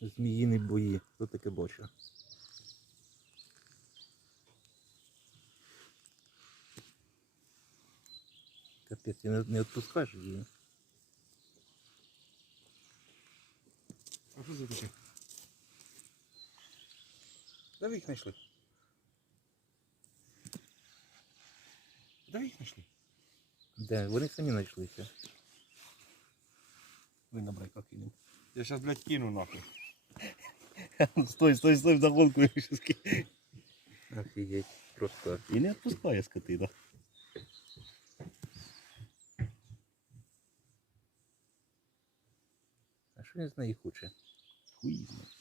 Зміїні бої. Хто таке бачив? Капець, ти не, не відпускаєш її. А що це таке? Де ви їх знайшли? Де ви їх знайшли? Де? Вони самі знайшлися. Ви на брайка кинув. Я зараз, блядь, кину нахуй. Стой, стой, стой, вдогонку. Офигеть, Просто. И не відпускає скотина. А що я знаю хоче? Хуй знає.